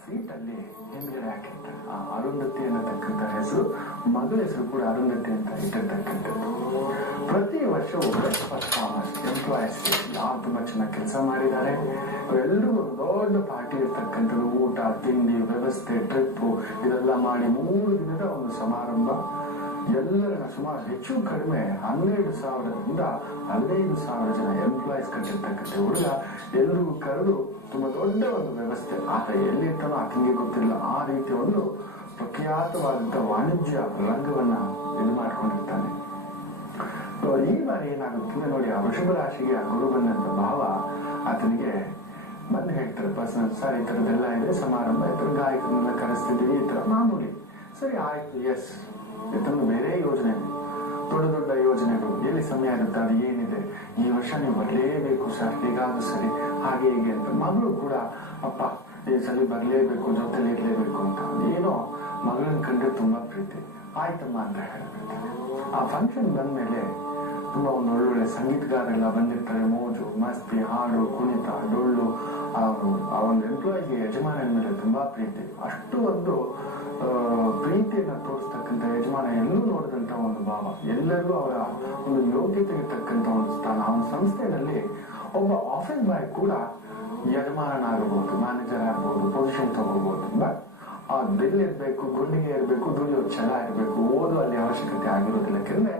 Seat ಅಲ್ಲಿ ಹಿಂದ್ಗಡೆ ಹಾಕಿರ್ತಾರೆ. ಆ ಅರುಂಧತಿ ಅನ್ನತಕ್ಕಂಥ ಹೆಸರು, ಮಗಳ ಹೆಸರು ಕೂಡ ಅರುಂಧತಿ ಅಂತ ಇಟ್ಟಿರ್ತಕ್ಕಂಥದ್ದು. ಪ್ರತಿ ವರ್ಷವೂ ಬೆಸ್ಟ್ ಪರ್ಫಾರ್ಮರ್ಸ್ ಎಂಪ್ಲಾಯೀಸ್ ಯಾರು ತುಂಬಾ ಚೆನ್ನಾಗಿ ಕೆಲಸ ಮಾಡಿದ್ದಾರೆ ಅವರೆಲ್ಲರಿಗೂ ಒಂದು ದೊಡ್ಡ ಪಾರ್ಟಿ ಇರ್ತಕ್ಕಂಥದ್ದು. ಊಟ ತಿಂಡಿ ವ್ಯವಸ್ಥೆ ಟ್ರಿಪ್ ಇದೆಲ್ಲ ಮಾಡಿ 3 ದಿನದ ಒಂದು ಸಮಾರಂಭ. ಎಲ್ಲರ ಸುಮಾರು ಹೆಚ್ಚು ಕಡಿಮೆ 12,000ರಿಂದ 15,000 ಜನ ಎಂಪ್ಲಾಯೀಸ್ ಕಟ್ಟಿರ್ತಕ್ಕಂಥ ಹುಡುಗ ಎಲ್ರಿಗೂ ಕರೆದು ತುಂಬಾ ದೊಡ್ಡ ಒಂದು ವ್ಯವಸ್ಥೆ. ಆತ ಎಲ್ಲಿರ್ತಾನೋ ಆತನಿಗೆ ಗೊತ್ತಿಲ್ಲ. ಆ ರೀತಿಯ ಒಂದು ಪ್ರಖ್ಯಾತವಾದಂತಹ ವಾಣಿಜ್ಯ ರಂಗವನ್ನ ಇದು ಮಾಡ್ಕೊಂಡಿರ್ತಾನೆ. ಈ ಬಾರಿ ಏನಾಗುತ್ತೆ ನೋಡಿ, ಆ ವೃಷಭ ರಾಶಿಗೆ ಆ ಗುರು ಬಂದಂತ ಭಾವ ಆತನಿಗೆ ಬಂದು ಹೇಳ್ತಾರೆ ಪರ್ಸನಲ್, ಸರ್ ಈ ತರದೆಲ್ಲ ಇದೆ ಸಮಾರಂಭ, ಈ ತರ ಗಾಯಕರನ್ನೆಲ್ಲ ಕರೆಸ್ತಿದ್ದೀವಿ, ಈ ತರ ಮಾಮೂಲಿ. ಸರಿ ಆಯ್ತು, ಎಸ್ ಯಾಕಂದ್ರೆ ಬೇರೆ ಯೋಜನೆ, ದೊಡ್ಡ ದೊಡ್ಡ ಯೋಜನೆಗಳು, ಎಲ್ಲಿ ಸಮಯ ಇರುತ್ತೆ, ಅದು ಏನಿದೆ, ಈ ವರ್ಷ ನೀವು ಬರಲೇಬೇಕು ಸರ್, ಹೇಗಾದ್ರೂ ಸರಿ, ಹಾಗೆ ಹೀಗೆ ಅಂತ. ಮಗಳು ಕೂಡ ಅಪ್ಪ ಈ ಸಲ ಬರ್ಲೇಬೇಕು, ಜೊತೆಲಿ ಇರ್ಲೇಬೇಕು ಅಂತ. ಏನೋ ಮಗಳನ್ನ ಕಂಡ್ರೆ ತುಂಬಾ ಪ್ರೀತಿ. ಆಯ್ತಮ್ಮ ಅಂತ ಹೇಳ್ಬೇಕು. ಆ ಫಂಕ್ಷನ್ ಬಂದ್ಮೇಲೆ ತುಂಬಾ ಒಂದು ಒಳ್ಳೊಳ್ಳೆ ಸಂಗೀತಗಾರೆಲ್ಲ ಬಂದಿರ್ತಾರೆ. ಮೋಜು ಮಸ್ತಿ, ಹಾಡು ಕುಣಿತ ಡೊಳ್ಳು. ಆ ಒಂದು ಎಂಪ್ಲಾಯಿಗೆ ಯಜಮಾನನ ಮೇಲೆ ತುಂಬಾ ಪ್ರೀತಿ. ಅಷ್ಟು ಒಂದು ಪ್ರೀತಿಯನ್ನ ತೋರಿಸ್ತಕ್ಕಂಥ ಯಜಮಾನ ಎಲ್ಲೂ ನೋಡಿದಂತ ಒಂದು ಭಾವ. ಎಲ್ಲರಿಗೂ ಅವರ ಒಂದು ಯೋಗ್ಯತೆಗೆ ತಕ್ಕಂತ ಒಂದು ಸ್ಥಾನ. ಅವನ ಸಂಸ್ಥೆಯಲ್ಲಿ ಒಬ್ಬ ಆಫೀಸ್ ಬಾಯ್ ಕೂಡ ಯಜಮಾನನಾಗಬಹುದು, ಮ್ಯಾನೇಜರ್ ಆಗಬಹುದು, ಪೊಸಿಷನ್ ತಗೋಬಹುದು. ಬಟ್ ಆ ಬಿಲ್ ಇರ್ಬೇಕು, ಗುಂಡಿಗೆ ಇರ್ಬೇಕು, ದುಡಿಯೋ ಛಲ ಇರ್ಬೇಕು, ಓದು ಅಲ್ಲಿ ಅವಶ್ಯಕತೆ ಆಗಿರೋದಿಲ್ಲ. ಯಾಕಂದ್ರೆ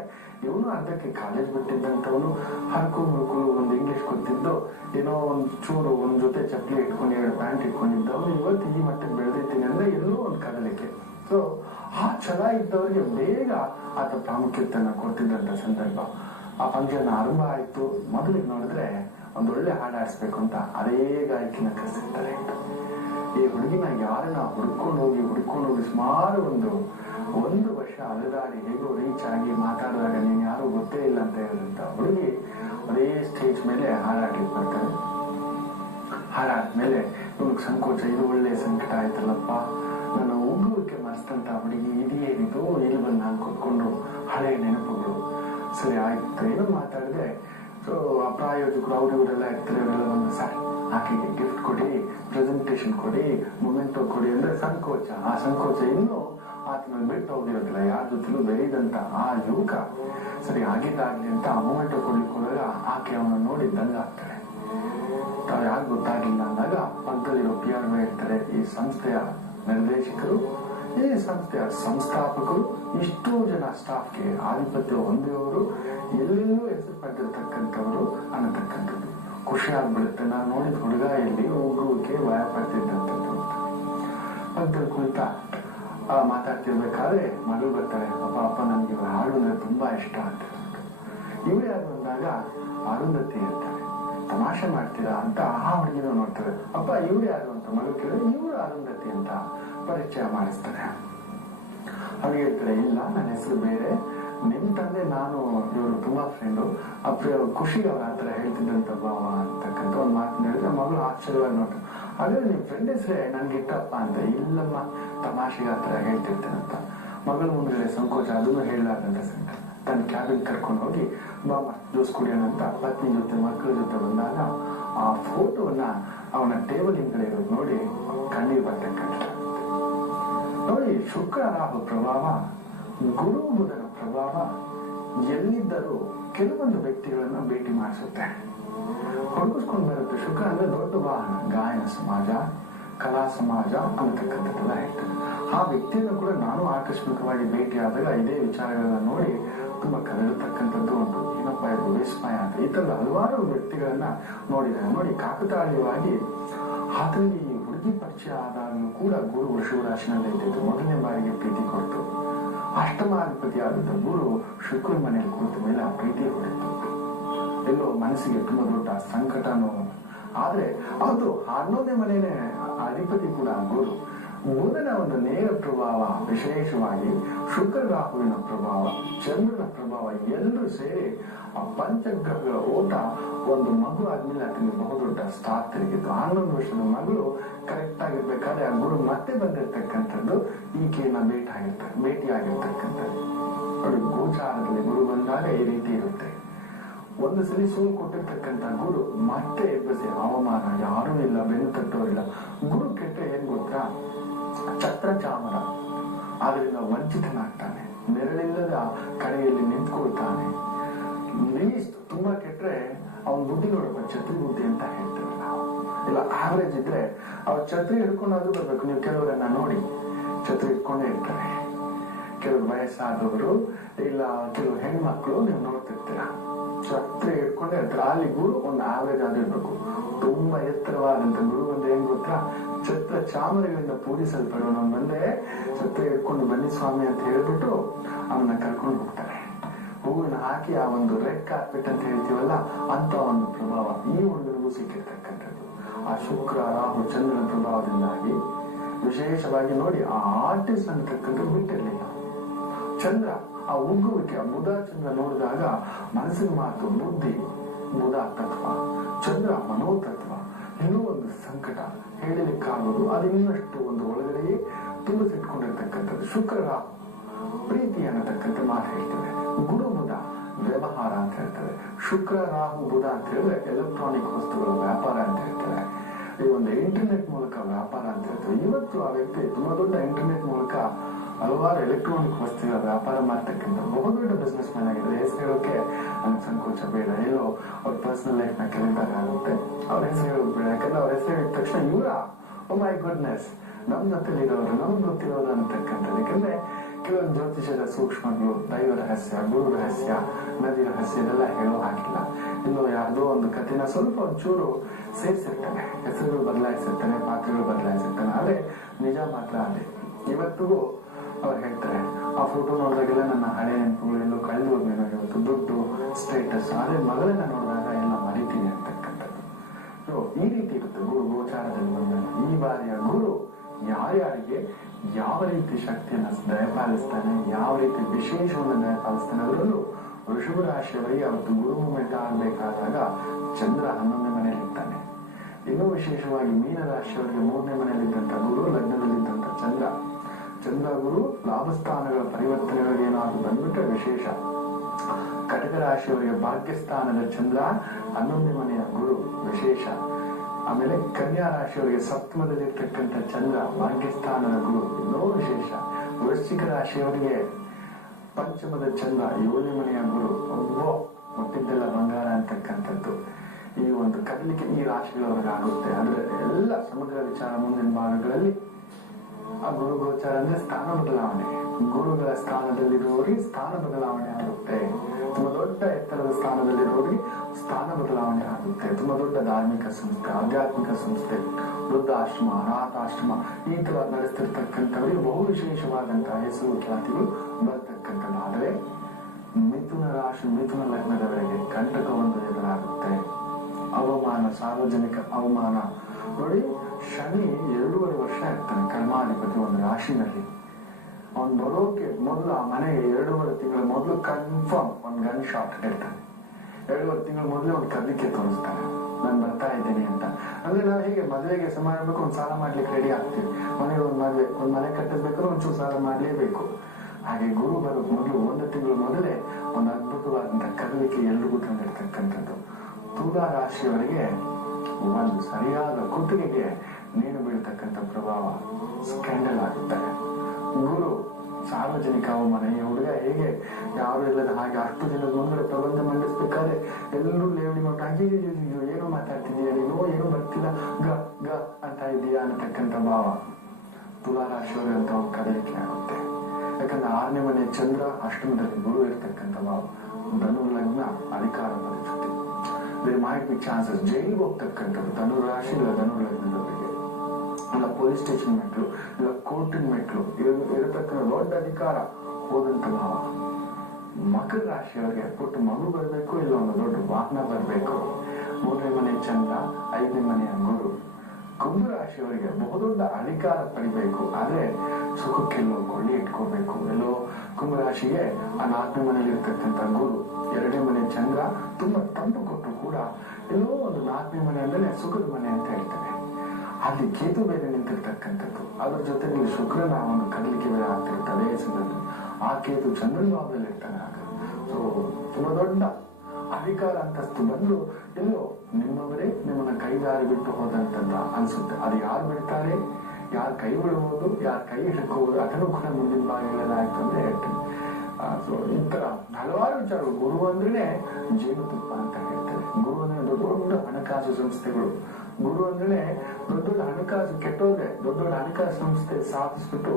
ಇವನು ಅರ್ಧಕ್ಕೆ ಕಾಲೇಜ್ ಬಿಟ್ಟಿದ್ದಂಥವನು, ಹರ್ಕು ಮುರ್ಕು ಒಂದು ಇಂಗ್ಲಿಷ್ ಗೊತ್ತಿದ್ದು, ಏನೋ ಒಂದು ಚೂರು ಒಂದ್ ಜೊತೆ ಚಪ್ಪಲಿ ಇಟ್ಕೊಂಡು 2 ಪ್ಯಾಂಟ್ ಇಟ್ಕೊಂಡಿದ್ದವನು ಇವತ್ತು ಈ ಮಟ್ಟಕ್ಕೆ ಬೆಳೆದಿರ್ತೀನಿ ಅಂದ್ರೆ ಎಲ್ಲೋ ಒಂದು ಕದಲಿಕೆ. ಸೊ ಆ ಛಲ ಇದ್ದವರಿಗೆ ಬೇಗ ಆತ ಪ್ರಾಮುಖ್ಯತೆಯನ್ನ ಕೊಡ್ತಿದ್ದಂತ ಸಂದರ್ಭ. ಆ ಫಂಕ್ಷನ್ ಆರಂಭ ಆಯ್ತು. ಮೊದಲಿಗೆ ನೋಡಿದ್ರೆ ಒಂದೊಳ್ಳೆ ಹಾಡು ಆಡಿಸ್ಬೇಕು ಅಂತ ಅದೇ ಗಾಯಕಿನ ಕರೆಸಿರ್ತಾರೆ. ಈ ಹುಡುಗಿನ ಯಾರನ್ನ ಹುಡ್ಕೊಂಡು ಹೋಗಿ ಸುಮಾರು ಒಂದು ವರ್ಷ ಅಲೆದಾಡಿ ಹೇಗೋ ರೀಚ್ ಆಗಿ ಮಾತಾಡಿದಾಗ ನೀನ್ ಯಾರು ಗೊತ್ತೇ ಇಲ್ಲ ಅಂತ ಹೇಳಿದಂತ ಹುಡುಗಿ ಅದೇ ಸ್ಟೇಜ್ ಮೇಲೆ ಹಾಡಾಡ್ಲಿಕ್ಕೆ ಬರ್ತಾರೆ. ಹಾಡಾದ್ಮೇಲೆ ಇವನಿಗೆ ಸಂಕೋಚ, ಇದು ಒಳ್ಳೆ ಸಂಕಟ ಆಯ್ತಲ್ಲಪ್ಪ, ನನ್ನ ಉಗುವಿಕೆ ಮರೆಸ್ತಂತ ಹುಡುಗಿ ಇದೇನಿದು, ಇಲ್ಲಿ ಬಂದು ನಾನು ಕೂತ್ಕೊಂಡು ಹಳೆ ನೆನಪುಗಳು. ಸರಿ ಆಯ್ತು, ಏನೋ ಮಾತಾಡಿದೆ. ಸೊ ಆ ಪ್ರಾಯೋಜಕರು ಇವರೆಲ್ಲ ಇರ್ತಾರೆ, ಇವರೆಲ್ಲ ಬಂದು ಸರ್ ಆಕೆಗೆ ಗಿಫ್ಟ್ ಕೊಡಿ, ಪ್ರೆಸೆಂಟೇಶನ್ ಕೊಡಿ, ಮೊಮೆಂಟೋ ಕೊಡಿ ಅಂದ್ರೆ ಸಂಕೋಚ. ಆ ಸಂಕೋಚ ಇನ್ನೂ ಆತನ ಬಿಟ್ಟು ಹೋಗಿರೋದಿಲ್ಲ, ಯಾರ ಜೊತೆಲೂ ಬೆರೀದಂತ ಆ ಯುವಕ ಸರಿ ಆಗಿದ್ದಾಗ್ಲಿ ಅಂತ ಆ ಮೊಮೆಂಟೋ ಕೊಡ್ಲಿಕ್ಕೆ ಹೋದಾಗ ಆಕೆ ಅವನ ನೋಡಿ ದಂಗಾಗ್ತಾರೆ. ತಾವು ಯಾರು ಗೊತ್ತಾಗಿಲ್ಲ ಅಂದಾಗ ಪಕ್ಕದಲ್ಲಿರೋ PR ಇರ್ತಾರೆ, ಈ ಸಂಸ್ಥೆಯ ನಿರ್ದೇಶಕರು, ಈ ಸಂಸ್ಥೆಯ ಸಂಸ್ಥಾಪಕರು, ಇಷ್ಟೋ ಜನ ಸ್ಟಾಫ್ಗೆ ಆಧಿಪತ್ಯ ಹೊಂದಿದವರು, ಎಲ್ಲೆಲ್ಲೂ ಹೆಸರು ಪಡೆದಿರ್ತಕ್ಕಂಥವ್ರು ಅನ್ನತಕ್ಕಂಥದ್ದು. ಖುಷಿ ಆಗ್ಬಿಡುತ್ತೆ. ನಾನು ನೋಡಿದ ಹುಡುಗ ಎಲ್ಲಿ ಹೋಗುವಿಕೆ ಭಯ ಪಡ್ತಿದ್ದಂಥದ್ದು. ಪಕ್ಕದಲ್ಲಿ ಕುಳಿತ ಮಾತಾಡ್ತಿರ್ಬೇಕಾದ್ರೆ ಮಗಳು ಬರ್ತಾರೆ, ಅಪ್ಪ ನನ್ಗೆ ಹಾಡು ಅಂದ್ರೆ ತುಂಬಾ ಇಷ್ಟ ಅಂತ. ಇವ್ರು ಯಾರು ಅಂದಾಗ ಅರುಂಧತಿ ಇರ್ತಾರೆ. ತಮಾಷೆ ಮಾಡ್ತೀರಾ ಅಂತ ಆ ಹುಡುಗಿನ ನೋಡ್ತಾರೆ. ಅಪ್ಪ ಇವ್ರು ಯಾರು ಅಂತ ಮಗಳು ಕೇಳಿದ್ರೆ ಇವ್ರು ಅರುಂಧತಿ ಅಂತ ಪರಿಚಯ ಮಾಡಿಸ್ತಾರೆ. ಅವ್ರು ಹೇಳ್ತಾರೆ, ಇಲ್ಲ ನನ್ನ ಹೆಸರು ಬೇರೆ, ನಿಮ್ ತಂದೆ ನಾನು ಇವರು ತುಂಬಾ ಫ್ರೆಂಡು. ಖುಷಿಗೆ ಅವ್ರ ಆತರ ಹೇಳ್ತಿದ್ದಂತ ಭಾವ ಅಂತಕ್ಕಂಥ ಒಂದು ಮಾತನ್ನ ಹೇಳಿದ್ರೆ ಮಗಳು ಆಶ್ಚರ್ಯವಾಗಿ ನೋಡ್ತಾರೆ. ಹಾಗಾದ್ರೆ ನಿಮ್ ಫ್ರೆಂಡ್ ಹೆಸರೇ ನನ್ಗೆ ಇಟ್ಟಪ್ಪ ಅಂತ. ಇಲ್ಲಮ್ಮ ತಮಾಷೆಗೆ ಆತರ ಹೇಳ್ತಿರ್ತೇನಂತ. ಮಗಳ ಮುಂದೆ ಸಂಕೋಚ, ಅದನ್ನು ಹೇಳಲಾರ್ದಂತ ಸಂಕಟ. ತನ್ನ ಕ್ಯಾಬಿನ್ ಕರ್ಕೊಂಡು ಹೋಗಿ ಬಾಮ ಜ್ಯೂಸ್ ಕುಡಿಯೋಣ ಅಂತ ಪತ್ನಿ ಜೊತೆ ಮಕ್ಕಳ ಜೊತೆ ಬಂದಾಗ ಆ ಫೋಟೋವನ್ನ ಅವನ ಟೇಬಲ್ ಹಿಂದ್ಗಡೆ ಇರೋದು ನೋಡಿ ಕಣ್ಣೀರು ಬರ್ತಕ್ಕಂಥ ನೋಡಿ. ಶುಕ್ರ ರಾಹು ಪ್ರಭಾವ, ಗುರು ಬುಧನ ಪ್ರಭಾವ ಎಲ್ಲಿದ್ದರೂ ಕೆಲವೊಂದು ವ್ಯಕ್ತಿಗಳನ್ನ ಭೇಟಿ ಮಾಡಿಸುತ್ತೆ, ಹೊರಗಿಸ್ಕೊಂಡು ಬರುತ್ತೆ. ಶುಕ್ರ ಅಂದ್ರೆ ದೊಡ್ಡ ವಾಹನ, ಗಾಯನ ಸಮಾಜ, ಕಲಾ ಸಮಾಜ ಅನ್ನತಕ್ಕಂಥದ್ದೆಲ್ಲ ಹೇಳ್ತಾರೆ. ಆ ವ್ಯಕ್ತಿಯನ್ನು ಕೂಡ ನಾನು ಆಕಸ್ಮಿಕವಾಗಿ ಭೇಟಿ ಆದಾಗ ಇದೇ ವಿಚಾರಗಳನ್ನ ನೋಡಿ ತುಂಬಾ ಕಲಿರತಕ್ಕಂಥದ್ದು ಉಂಟು. ಏನಪ್ಪಾ ಇದು ವಿಸ್ಮಯ ಅಂತ. ಈ ತರದ ಹಲವಾರು ವ್ಯಕ್ತಿಗಳನ್ನ ನೋಡಿದ್ದಾರೆ. ನೋಡಿ, ಕಾಕತಾಳೀಯವಾಗಿ ಆತನಿಗೆ ಈ ಹುಡುಗಿ ಪರಿಚಯ ಆದಾಗಲೂ ಕೂಡ ಗುರು ವೃಷಭ ರಾಶಿನಲ್ಲಿ ಇದ್ದಿದ್ದು. ಮೊದಲನೇ ಬಾರಿಗೆ ಪ್ರೀತಿ ಕೊಟ್ಟು ಅಷ್ಟಮಾಧಿಪತಿ ಆದಂತ ಗುರು ಶುಕ್ರ ಮನೆಯಲ್ಲಿ ಕುಳಿತ ಮೇಲೆ ಆ ಪ್ರೀತಿ ಹೊಡೆತು. ಎಲ್ಲೋ ಮನಸ್ಸಿಗೆ ತುಂಬಾ ದೊಡ್ಡ ಸಂಕಟನೂ. ಆದ್ರೆ ಅದು 11ನೇ ಮನೆಯೇ ಅಧಿಪತಿ ಕೂಡ ಗುರು. ಬುಧನ ಒಂದು ನೇರ ಪ್ರಭಾವ, ವಿಶೇಷವಾಗಿ ಶುಕ್ರ ರಾಹುವಿನ ಪ್ರಭಾವ, ಚಂದ್ರನ ಪ್ರಭಾವ ಎಲ್ಲರೂ ಸೇರಿ ಆ ಪಂಚಗ್ರಹಗಳ ಓಟ ಒಂದು ಮಗು ಆದ್ಮೇಲೆ ಆತನಿಗೆ ಬಹುದೊಡ್ಡ ಸ್ಟಾರ್ ತಿರುಗಿತ್ತು. 11 ವರ್ಷದ ಮಗಳು ಕರೆಕ್ಟ್ ಆಗಿರ್ಬೇಕಾದ್ರೆ ಆ ಗುರು ಮತ್ತೆ ಬಂದಿರ್ತಕ್ಕಂಥದ್ದು ಈಕೆಯನ್ನ ಭೇಟಿಯಾಗಿರ್ತಕ್ಕಂಥದ್ದು. ನೋಡಿ, ಗೋಚಾರದಲ್ಲಿ ಗುರು ಬಂದಾಗ ಈ ರೀತಿ ಇರುತ್ತೆ. ಒಂದು ಸಲ ಸೋಲು ಕೊಟ್ಟಿರ್ತಕ್ಕಂಥ ಗುರು ಮತ್ತೆ ಎಬ್ಬಸಿ ಅವಮಾನ, ಯಾರೂ ಇಲ್ಲ, ಬೆನ್ನು ತಟ್ಟೋರಿಲ್ಲ. ಗುರು ಕೆಟ್ಟ ಏನ್ ಗೊತ್ತಾ, ಅದರಿಂದ ವಂಚಿತನಾಗ್ತಾನೆ, ನೆರಳಿಲ್ಲದ ಕಡೆಯಲ್ಲಿ ನಿಂತ್ಕೊಳ್ತಾನೆ. ಲೀಸ್ಟ್ ತುಂಬಾ ಕೆಟ್ರೆ ಅವನ ಬುದ್ಧಿ ನೋಡಪ್ಪ ಛತ್ರಿ ಬುದ್ಧಿ ಅಂತ ಹೇಳ್ತೇವೆ ನಾವು. ಇಲ್ಲ ಆವರೇಜ್ ಇದ್ರೆ ಅವ್ರ ಛತ್ರಿ ಹಿಡ್ಕೊಂಡಾದ್ರೂ ಬರ್ಬೇಕು. ನೀವು ಕೆಲವರನ್ನ ನೋಡಿ ಛತ್ರಿ ಇಟ್ಕೊಂಡೇ ಇರ್ತಾರೆ. ಕೆಲವು ವಯಸ್ಸಾದವರು ಇಲ್ಲ ಕೆಲವು ಹೆಣ್ಮಕ್ಳು ನೀವು ನೋಡ್ತಿರ್ತೀರ ಛತ್ರಿ ಹಿಡ್ಕೊಂಡೇ ಇರ್ತಾರೆ. ಅಲ್ಲಿ ಗುರು ಒಂದು ಆವರೇಜ್ ಆಗಿರ್ಬೇಕು. ತುಂಬಾ ಎತ್ತರವಾದಂತ ಗುರು ಬಂದ್ರೆ ಏನ್ ಗೊತ್ತಾ, ಛತ್ರ ಚಾಮರಗಳಿಂದ ಪೂಜಿಸಲ್ಪಡುವ ಬಂದ್ರೆ ಛತ್ರಿ ಹಿಡ್ಕೊಂಡು ಬನ್ನಿ ಸ್ವಾಮಿ ಅಂತ ಹೇಳ್ಬಿಟ್ಟು ಅವನ್ನ ಕರ್ಕೊಂಡು ಹೋಗ್ತಾರೆ. ಹೂವಿನ ಹಾಕಿ ಆ ಒಂದು ರೆಡ್ ಕಾರ್ಪೆಟ್ ಅಂತ ಹೇಳ್ತೀವಲ್ಲ ಅಂತ ಒಂದು ಪ್ರಭಾವ ಈ ಹುಡುಗರಿಗೂ ಸಿಕ್ಕಿರ್ತಕ್ಕಂಥದ್ದು. ಆ ಶುಕ್ರ ರಾಹು ಚಂದ್ರನ ಪ್ರಭಾವದಿಂದಾಗಿ ವಿಶೇಷವಾಗಿ ನೋಡಿ ಆ ಆರ್ಟಿಸ್ಟ್ ಅಂತಕ್ಕಂಥದ್ದು ಬಿಟ್ಟಿರ್ಲಿಲ್ಲ. ಚಂದ್ರ ಆ ಉಗ್ಗುವಿಕೆ, ಆ ಬುಧ ಚಂದ್ರ ನೋಡಿದಾಗ ಮನಸ್ಸಿನ ಮಾತು, ಬುದ್ಧಿ ಬುಧ ತತ್ವ, ಚಂದ್ರ ಮನೋತತ್ವ, ಇನ್ನೂ ಒಂದು ಸಂಕಟ ಹೇಳಲಿಕ್ಕಾಗೋದು ಅದು ಇನ್ನಷ್ಟು ಒಂದು ಒಳಗಡೆಯೇ ತುಂಬಿಸಿಟ್ಕೊಂಡಿರ್ತಕ್ಕಂಥದ್ದು. ಶುಕ್ರ ರಾಹು ಪ್ರೀತಿ ಅನ್ನತಕ್ಕಂಥ ಮಾತು ಹೇಳ್ತೇವೆ. ಗುರು ಬುಧ ವ್ಯವಹಾರ ಅಂತ ಹೇಳ್ತಾರೆ. ಶುಕ್ರ ರಾಹು ಬುಧ ಅಂತ ಹೇಳಿದ್ರೆ ಎಲೆಕ್ಟ್ರಾನಿಕ್ ವಸ್ತುಗಳ ವ್ಯಾಪಾರ ಅಂತ ಹೇಳ್ತಾರೆ. ಈ ಒಂದು ಇಂಟರ್ನೆಟ್ ಮೂಲಕ ವ್ಯಾಪಾರ ಅಂತ ಹೇಳ್ತಾರೆ. ಇವತ್ತು ಆ ವ್ಯಕ್ತಿ ತುಂಬಾ ದೊಡ್ಡ ಇಂಟರ್ನೆಟ್ ಮೂಲಕ ಹಲವಾರು ಎಲೆಕ್ಟ್ರಾನಿಕ್ ವಸ್ತುಗಳ ವ್ಯಾಪಾರ ಮಾಡ್ತಕ್ಕಂಥ ಬಹುದೊಡ್ಡ ಬಿಸ್ನೆಸ್ ಮ್ಯಾನ್ ಆಗಿದ್ರೆ ಹೆಸರು ಹೇಳೋಕೆ ನನ್ಗೆ ಸಂಕೋಚ ಬೇಡ. ಎಲ್ಲೋ ಅವ್ರ ಪರ್ಸನಲ್ ಲೈಫ್ ನ ಕೇಳಿದಾಗ ಆಗುತ್ತೆ. ಅವ್ರ ಹೆಸರು ಹೇಳೋದು ಬೇಡ. ಯಾಕಂದ್ರೆ ಅವ್ರ ಹೆಸರು ಹೇಳಿದ ತಕ್ಷಣ ಇವರ ಓ ಮೈ ಗುಡ್ನೆಸ್ ನಮ್ ಜೊತೆಲಿರೋರು ನಮ್ಗೆ ಗೊತ್ತಿರೋರು ಅಂತಕ್ಕಂಥದ್ದು. ಯಾಕಂದ್ರೆ ಕೆಲವೊಂದು ಜ್ಯೋತಿಷದ ಸೂಕ್ಷ್ಮಗಳು, ದೈವ ರಹಸ್ಯ, ಗುರು ರಹಸ್ಯ, ನದಿ ರಹಸ್ಯ ಇದೆಲ್ಲ ಹೇಳೋ ಹಾಕಿಲ್ಲ. ಇನ್ನು ಯಾವ್ದೋ ಒಂದು ಕಥೆನ ಸ್ವಲ್ಪ ಒಂಚೂರು ಸೇರಿಸಿರ್ತಾನೆ, ಹೆಸರುಗಳು ಬದಲಾಯಿಸಿರ್ತಾನೆ, ಪಾತ್ರಗಳು ಬದಲಾಯಿಸಿರ್ತಾನೆ. ಆದ್ರೆ ನಿಜ ಮಾತ್ರ ಅದೇ. ಇವತ್ತಿಗೂ ಅವ್ರು ಹೇಳ್ತಾರೆ ಆ ಫೋಟೋ ನೋಡಿದಾಗೆಲ್ಲ ನನ್ನ ಹಳೆ ನೆನಪುಗಳು ಎಲ್ಲೋ ಕಳೆದು ಹೋದ್ಮೇನೋ, ಇವತ್ತು ದುಡ್ಡು ಸ್ಟೇಟಸ್, ಆದ್ರೆ ಮಗಳನ್ನ ನೋಡಿದಾಗ ಎಲ್ಲ ಮರಿತೀನಿ ಅಂತಕ್ಕಂಥದ್ದು. ಸೊ ಈ ರೀತಿ ಇರುತ್ತೆ ಗುರು ಗೋಚಾರದಲ್ಲಿ ಬಂದಾಗ. ಈ ಬಾರಿಯ ಗುರು ಯಾರ್ಯಾರಿಗೆ ಯಾವ ರೀತಿ ಶಕ್ತಿಯನ್ನ ದಯಪಾಲಿಸ್ತಾನೆ, ಯಾವ ರೀತಿ ವಿಶೇಷವನ್ನು ದಯಪಾಲಿಸ್ತಾನೆ. ಅದರಲ್ಲೂ ವೃಷಭ ರಾಶಿಯವರಿಗೆ ಅವತ್ತು ಗುರು ಮೂಮೆಂಟ್ ಆಗ್ಬೇಕಾದಾಗ ಚಂದ್ರ 11ನೇ ಮನೆಯಲ್ಲಿರ್ತಾನೆ. ಇನ್ನೂ ವಿಶೇಷವಾಗಿ ಮೀನ ರಾಶಿಯವರಿಗೆ 3ನೇ ಮನೆಯಲ್ಲಿದ್ದಂತ ಗುರು, ಲಗ್ನದಲ್ಲಿದ್ದಂತ ಚಂದ್ರ. ಚಂದ್ರ ಗುರು ಲಾಭಸ್ಥಾನಗಳ ಪರಿವರ್ತನೆಗಳಿಗೆ ಏನಾದ್ರು ಬಂದ್ಬಿಟ್ರೆ ವಿಶೇಷ. ಕಟಕ ರಾಶಿಯವರಿಗೆ ಭಾಗ್ಯಸ್ಥಾನದ ಚಂದ್ರ, 11ನೇ ಮನೆಯ ಗುರು ವಿಶೇಷ. ಆಮೇಲೆ ಕನ್ಯಾ ರಾಶಿಯವರಿಗೆ ಸಪ್ತಮದಲ್ಲಿರ್ತಕ್ಕಂಥ ಚಂದ್ರ, ಭಾಗ್ಯಸ್ಥಾನದ ಗುರು ಇನ್ನೂ ವಿಶೇಷ. ವೃಶ್ಚಿಕ ರಾಶಿಯವರಿಗೆ ಪಂಚಮದ ಚಂದ್ರ, 7ನೇ ಮನೆಯ ಗುರು. ಮುಟ್ಟಿದ್ದೆಲ್ಲ ಬಂಗಾರ ಅಂತಕ್ಕಂಥದ್ದು. ಈ ಒಂದು ಕದಲಿಕೆ ಈ ರಾಶಿಗಳವರೆಗಾಗುತ್ತೆ. ಆದ್ರೆ ಎಲ್ಲ ಸಮಗ್ರ ವಿಚಾರ ಮುಂದಿನ ಭಾಗಗಳಲ್ಲಿ ಆ ಗುರು ಗೋಚಾರ ಅಂದ್ರೆ ಸ್ಥಾನ ಬದಲಾವಣೆ. ಗುರುಗಳ ಸ್ಥಾನದಲ್ಲಿರುವವರಿಗೆ ಸ್ಥಾನ ಬದಲಾವಣೆ ಆಗುತ್ತೆ. ತುಂಬಾ ದೊಡ್ಡ ಎತ್ತರದ ಸ್ಥಾನದಲ್ಲಿರುವವರಿಗೆ ಸ್ಥಾನ ಬದಲಾವಣೆ ಆಗುತ್ತೆ. ತುಂಬಾ ದೊಡ್ಡ ಧಾರ್ಮಿಕ ಸಂಸ್ಥೆ, ಆಧ್ಯಾತ್ಮಿಕ ಸಂಸ್ಥೆ, ವೃದ್ಧಾಶ್ರಮ, ಅನಾಥಾಶ್ರಮ ಈ ತರ ನಡೆಸ್ತಿರ್ತಕ್ಕಂಥವರಿಗೆ ಬಹು ವಿಶೇಷವಾದಂತಹ ಹೆಸರು ಖ್ಯಾತಿಗಳು ಬರ್ತಕ್ಕಂಥದ್ದು. ಆದರೆ ಮಿಥುನ ರಾಶಿ, ಮಿಥುನ ಲಗ್ನದವರೆಗೆ ಕಂಟಕವೊಂದು ಎದುರಾಗುತ್ತೆ. ಅವಮಾನ, ಸಾರ್ವಜನಿಕ ಅವಮಾನ. ನೋಡಿ, ಶನಿ 2.5 ವರ್ಷ ಇರ್ತಾನೆ ಕರ್ಮಾಧಿಪತಿ ಒಂದು ರಾಶಿನಲ್ಲಿ. ಅವ್ನು ಬರೋಕೆ ಮೊದಲು ಆ ಮನೆಗೆ 2.5 ತಿಂಗಳ ಮೊದಲು ಕನ್ಫರ್ಮ್ ಒಂದು ಗನ್ ಶಾಟ್ ಹೇಳ್ತಾನೆ. 2.5 ತಿಂಗಳ ಮೊದಲೇ ಒಂದು ಕದಲಿಕೆ ತೋರಿಸ್ತಾನೆ, ನಾನು ಬರ್ತಾ ಇದ್ದೀನಿ ಅಂತ. ಅಂದ್ರೆ ನಾವು ಹೀಗೆ ಮದುವೆಗೆ ಸಮಾರಂಭಕ್ಕೆ ಒಂದು ಸಾಲ ಮಾಡ್ಲಿಕ್ಕೆ ರೆಡಿ ಆಗ್ತೀವಿ. ಮನೆಗೆ ಒಂದು ಮನೆ ಕಟ್ಟಿಸ್ಬೇಕಾದ್ರೆ ಒಂಚೂರು ಸಾಲ ಮಾಡ್ಲೇಬೇಕು. ಹಾಗೆ ಗುರು ಬರೋಕ್ ಮೊದಲು 1 ತಿಂಗಳು ಮೊದಲೇ ಒಂದು ಅದ್ಭುತವಾದಂತಹ ಕದಲಿಕೆ ಎಲ್ರಿಗೂ ತಂದಿರ್ತಕ್ಕಂಥದ್ದು. ತುಲಾ ರಾಶಿಯವರಿಗೆ ಒಂದು ಸರಿಯಾದ ಕುತ್ತಿಗೆಗೆ ನೀರು ಬೀಳ್ತಕ್ಕಂಥ ಪ್ರಭಾವ, ಸ್ಕ್ಯಾಂಡಲ್ ಆಗುತ್ತೆ. ಗುರು ಸಾರ್ವಜನಿಕ ಅವಮಾನ. ಈ ಹುಡುಗ ಹೇಗೆ ಯಾರು ಇಲ್ಲದ ಹಾಗೆ 10 ದಿನದ ಮುಂದೆ ಪ್ರಬಂಧ ಮಂಡಿಸ್ಬೇಕಾದ್ರೆ ಎಲ್ಲರೂ ಲೇವಡಿ ಮಟ್ಟ ಹಾಗೆ ಏನು ಮಾತಾಡ್ತಿದೀಯ ನೀನು, ಏನು ಬರ್ತಿಲ್ಲ, ಗ ಗ ಅಂತ ಇದೀಯಾ ಅನ್ನತಕ್ಕಂಥ ಭಾವ ತುಲಾ ರಾಶಿಯವರಿಗೆ ಅಂತ ಒಂದು ಕದಲಿಕೆ ಆಗುತ್ತೆ. ಯಾಕಂದ್ರೆ 6ನೇ ಮನೆ ಚಂದ್ರ, ಅಷ್ಟಮದಲ್ಲಿ ಗುರು ಇರ್ತಕ್ಕಂಥ ಭಾವ. ಧನು ಲಗ್ನ ಅಧಿಕಾರ ಪರಿಸ್ಥಿತಿ. there might be chances ಜೈಲಿಗೆ ಹೋಗ್ತಕ್ಕಂಥದ್ದು ಧನು ರಾಶಿ ಇಲ್ಲ ಧನು ಲಗ್ನದವರಿಗೆ. ಇಲ್ಲ ಪೊಲೀಸ್ ಸ್ಟೇಷನ್ ಮೆಟ್ಲು, ಇಲ್ಲ ಕೋರ್ಟಿನ ಮೆಟ್ಲು ಇರತಕ್ಕಂಥ ದೊಡ್ಡ ಅಧಿಕಾರ ಹೋದಂತ ಭಾವ. ಮಕರ ರಾಶಿಯವರಿಗೆ ಪುಟ್ಟ ಮಗು ಬರ್ಬೇಕು, ಇಲ್ಲ ಒಂದು ದೊಡ್ಡ ವಾಹನ ಬರ್ಬೇಕು. 3ನೇ ಮನೆ ಚಂದ್ರ, 5ನೇ ಮನೆಯ ಗುರು. ಕುಂಭ ರಾಶಿಯವರಿಗೆ ಬಹುದೊಡ್ಡ ಅಧಿಕಾರ ಪಡಿಬೇಕು, ಆದ್ರೆ ಸುಖಕ್ಕೆಲ್ಲೋ ಕೊಳ್ಳಿ ಇಟ್ಕೋಬೇಕು. ಎಲ್ಲೋ ಕುಂಭ ರಾಶಿಗೆ ಆ 4ನೇ ಮನೆಯಲ್ಲಿ ಇರ್ತಕ್ಕಂಥ ಗುರು, 2ನೇ ಮನೆ ಚಂದ್ರ ತುಂಬಾ ತಂಪು ಕೊಟ್ಟರು ಕೂಡ ಎಲ್ಲೋ ಒಂದು 4ನೇ ಮನೆ ಅಂದ್ರೆ ಸುಖದ ಮನೆ ಅಂತ ಹೇಳ್ತೇವೆ. ಅಲ್ಲಿ ಕೇತು ಬೇರೆ ನಿಂತಿರ್ತಕ್ಕಂಥದ್ದು, ಅದ್ರ ಜೊತೆಗೆ ಶುಕ್ರನ ಒಂದು ಕದಲಿಕೆ ಬೇರೆ ಆಗ್ತಿರ್ತದೆ ಹೆಸರಲ್ಲಿ. ಆ ಕೇತು ಚಂದ್ರನ ಭಾವದಲ್ಲಿ ಇರ್ತಾನೆ. ಆಗ ಸೊ ತುಂಬಾ ದೊಡ್ಡ ಅಧಿಕಾರ ಅಂತಸ್ತು ಬಂದು ಎಲ್ಲೋ ನಿಮ್ಮವರೇ ನಿಮ್ಮನ್ನ ಕೈದಾರಿ ಬಿಟ್ಟು ಹೋದಂತಂದ ಅನ್ಸುತ್ತೆ. ಅದು ಯಾರು ಬಿಡ್ತಾರೆ, ಯಾರು ಕೈ ಬಿಡಬಹುದು, ಯಾರ ಕೈ ಹಿಡ್ಕೋಬಹುದು, ಅದನ್ನು ಕೂಡ ಮುಂದಿನ ಭಾಗಗಳಾಯ್ತು ಅಂತ ಹೇಳ್ತೀನಿ. ಸೊ ಈ ತರ ಹಲವಾರು ವಿಚಾರಗಳು. ಗುರು ಅಂದ್ರೆ ಜೇನುತುಪ್ಪ ಅಂತ ಹೇಳ್ತಾರೆ. ಗುರು ಅಂದ್ರೆ ದೊಡ್ಡ ದೊಡ್ಡ ಹಣಕಾಸು ಸಂಸ್ಥೆಗಳು. ಗುರು ಅಂದ್ರೆ ದೊಡ್ಡ ದೊಡ್ಡ ಹಣಕಾಸು ಕೆಟ್ಟೋದ್ರೆ ದೊಡ್ಡ ದೊಡ್ಡ ಹಣಕಾಸು ಸಂಸ್ಥೆ ಸಾಧಿಸ್ಬಿಟ್ಟು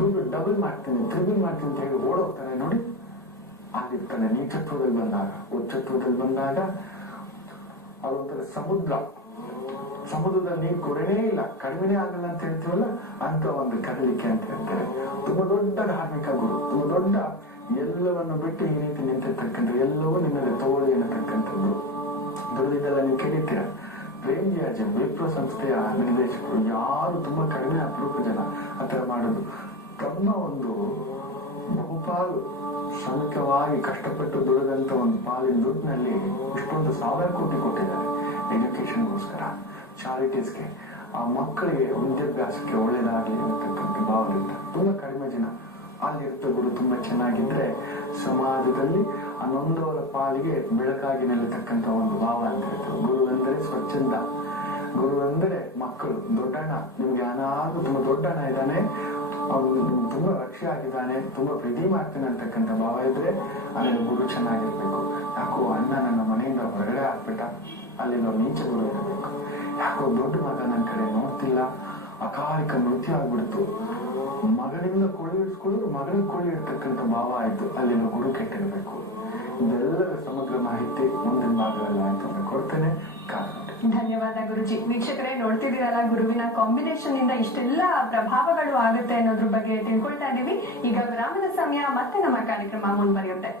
ದುಡ್ಡು ಡಬಲ್ ಮಾಡ್ತೀನಿ, ತ್ರಿಬಲ್ ಮಾಡ್ತೀನಿ ಅಂತ ಹೇಳಿ ಓಡೋಗ್ತಾನೆ ನೋಡಿ. ಆಗಿರ್ತಾನೆ ನೀಚತ್ವದಲ್ಲಿ ಬಂದಾಗ. ಉಚ್ಚತ್ವದಲ್ಲಿ ಬಂದಾಗ ಅದೊಂಥರ ಸಮುದ್ರದಲ್ಲಿ ನೀರು ಕೊರನೇ ಇಲ್ಲ, ಕಡಿಮೆನೇ ಆಗಲ್ಲ ಅಂತ ಹೇಳ್ತೀವಲ್ಲ, ಅಂತ ಒಂದು ಕದಲಿಕೆ ಅಂತ ಹೇಳ್ತಾರೆ. ತುಂಬಾ ದೊಡ್ಡ ಧಾರ್ಮಿಕ ಗುರು, ತುಂಬಾ ದೊಡ್ಡ ಎಲ್ಲವನ್ನು ಬಿಟ್ಟು ಈ ರೀತಿ ನಿಂತಿರ್ತಕ್ಕಂಥ, ಎಲ್ಲವೂ ನಿನ್ನಲ್ಲಿ ತೋಳಿ ಅನ್ನತಕ್ಕಂಥದ್ದು. ದುರ್ದಿದ್ದೆಲ್ಲ ನೀವು ಕೇಳಿರ್ತೀರ. ಪ್ರೇಮ್ಜಿಯಾಜ್ ವಿಪ್ರೋ ಸಂಸ್ಥೆಯ ನಿರ್ದೇಶಕರು ಯಾರು ತುಂಬಾ ಕಡಿಮೆ ಅಪರೂಪ ಜನ ಆತರ ಮಾಡೋದು. ತಮ್ಮ ಒಂದು ಬಹುಪಾಲು ಶ್ರಮಿಕವಾಗಿ ಕಷ್ಟಪಟ್ಟು ದುಡಿದಂತ ಒಂದು ಪಾಲಿನ ದುಡ್ಡಿನಲ್ಲಿ ಇಷ್ಟೊಂದು 1000 ಕೋಟಿ ಕೊಟ್ಟಿದ್ದಾರೆ ಎಜುಕೇಶನ್ಗೋಸ್ಕರ, ಚಾರಿಟೀಸ್ಗೆ, ಆ ಮಕ್ಕಳಿಗೆ ವಿದ್ಯಾಭ್ಯಾಸಕ್ಕೆ ಒಳ್ಳೇದಾಗ್ಲಿ ಅಂತಕ್ಕಂಥ ಭಾವದಿಂದ. ತುಂಬಾ ಕಡಿಮೆ ಜನ ಅಲ್ಲಿರ್ತ ಗುರು ತುಂಬಾ ಚೆನ್ನಾಗಿದ್ರೆ ಸಮಾಜದಲ್ಲಿ ಆ ನೊಂದವರ ಪಾಲಿಗೆ ಬೆಳಕಾಗಿ ನಿಲ್ಲತಕ್ಕಂಥ ಒಂದು ಭಾವ ಅಂತ ಹೇಳ್ತಾರೆ. ಗುರು ಅಂದ್ರೆ ಸ್ವಚ್ಛಂದ, ಗುರು ಅಂದ್ರೆ ಮಕ್ಕಳು. ದೊಡ್ಡಣ್ಣ, ನಿಮ್ಗೆ ಏನಾದ್ರು ತುಂಬಾ ದೊಡ್ಡಣ್ಣ ಇದ್ದಾನೆ, ಅವನು ತುಂಬಾ ರಕ್ಷೆ ಆಗಿದ್ದಾನೆ, ತುಂಬಾ ಪ್ರೀತಿ ಮಾಡ್ತಾನೆ ಅಂತಕ್ಕಂಥ ಭಾವ ಇದ್ರೆ ಅಲ್ಲಿ ಗುರು ಚೆನ್ನಾಗಿರ್ಬೇಕು. ಯಾಕೋ ಅಣ್ಣ ನನ್ನ ಮನೆಯಿಂದ ಹೊರಗಡೆ ಹಾಕ್ಬಿಟ್ಟ, ಅಲ್ಲಿ ನಾವು ನೀಚ ಗುರು ಇರಬೇಕು. ಯಾಕೋ ದೊಡ್ಡ ಮಗ ನನ್ನ ಕಡೆ ನೋಡ್ತಿಲ್ಲ, ಅಕಾಲಿಕ ಮೃತ್ಯು ಆಗ್ಬಿಡ್ತು, ಮಗಳಿಂದ ಕೊಳ್ಳಿ ಇಡ್ಸ್ಕೊಳ್ಳೋದು ಮಗಳಿಗೆ ಕೊಳ್ಳಿ ಇರ್ತಕ್ಕಂಥ ಭಾವ ಆಯ್ತು, ಅಲ್ಲಿನ ಗುರು ಕೆಟ್ಟಿರ್ಬೇಕು. ಇದೆಲ್ಲರ ಸಮಗ್ರ ಮಾಹಿತಿ ಮುಂದಿನ ಭಾಗದಲ್ಲಿ ಆಯ್ತು ಅಂತ ಕೊಡ್ತೇನೆ. ಧನ್ಯವಾದ ಗುರುಜಿ. ವೀಕ್ಷಕರೇ, ನೋಡ್ತಿದ್ದೀರಲ್ಲ, ಗುರುವಿನ ಕಾಂಬಿನೇಷನ್ ಇಂದ ಇಷ್ಟೆಲ್ಲ ಪ್ರಭಾವಗಳು ಆಗುತ್ತೆ ಅನ್ನೋದ್ರ ಬಗ್ಗೆ ತಿಳ್ಕೊಳ್ತಾ ಇದೀವಿ. ಈಗ ವಿರಾಮದ ಸಮಯ, ಮತ್ತೆ ನಮ್ಮ ಕಾರ್ಯಕ್ರಮ ಮುಂದುವರಿಯುತ್ತೆ.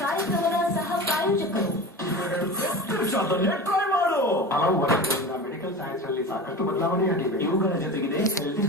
ಕಾರ್ಯಕ್ರಮದ ಸಹ ಪ್ರಾಯೋಜಕರು ಮೆಡಿಕಲ್ ಸೈನ್ಸ್ ಅಲ್ಲಿ ಸಾಕಷ್ಟು ಬದಲಾವಣೆ ಆಗಿದೆ. ಇವುಗಳ ಜೊತೆಗಿದೆ ಹೆಲ್ತಿ